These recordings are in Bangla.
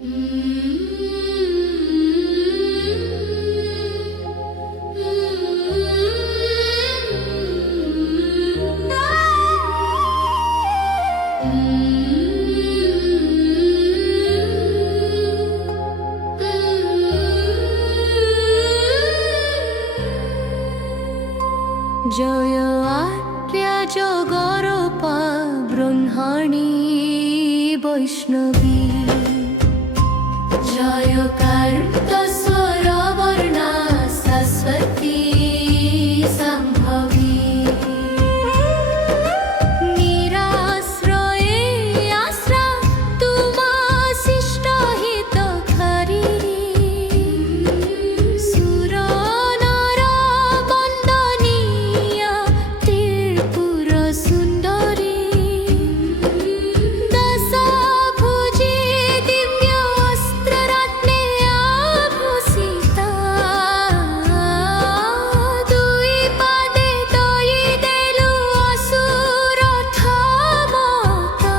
জয় আদ্যা জগরূপা ব্রহ্মণী বৈষ্ণবী জয় কার্ত স্বরবর্ণা সরস্বতী সম্ভবী নিরাশ্রয়ে আশ্রা তুমা শিষ্ট হিত খরি সুর নর বন্দনীয় ত্রিপুর সুন্দরী দশ ভুজি দিব্য অস্ত্র রত্নে আভূষিতা দুই পাদে দই দেলু অসুর থমতা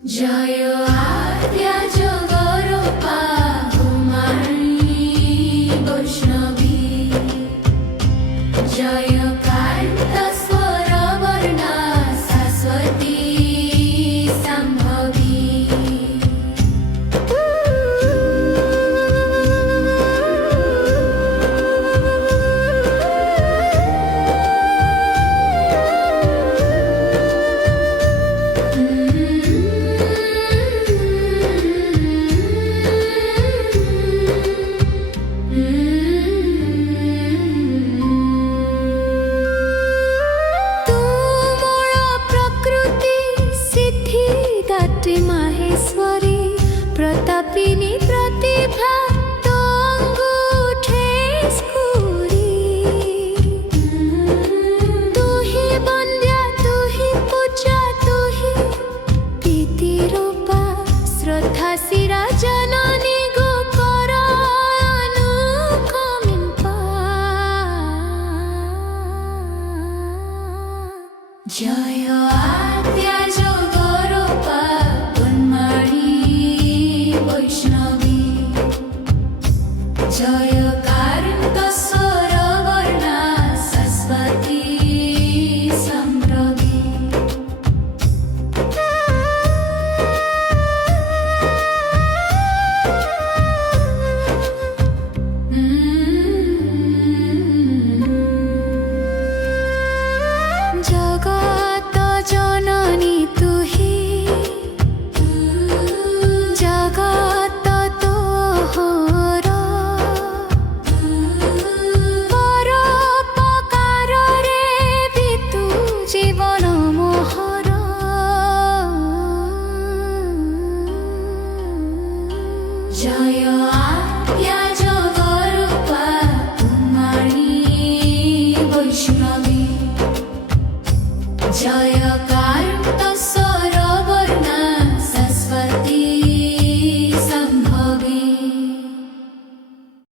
জয় আদ্যা জগরূপা ব্রহ্মণী বৈষ্ণবী জয় কান্ত স্বরবর্ণা সরস্বতী সম্ভবী মাহেশ্বরী প্রতাপিনী প্রতিভা তঙ্গুঠে স্ফুরি তুহি বন্দ্যা তুহি পূজা তুহি প্রীতিরূপা শ্রদ্ধা শিরা জননী গো কর অনুকম্পা জয় আদ্যা জগরূপা বৈষ্ণবী জয় কান্ত স্বরবর্ণা সরস্বতী সম্ভবী জগত জননী তুহি জগত তোহর পরোপকাରରେ বিতু জীবন মোহর জয় আদ্যা জগরূপা ব্রহ্মণী বৈষ্ণবী জয়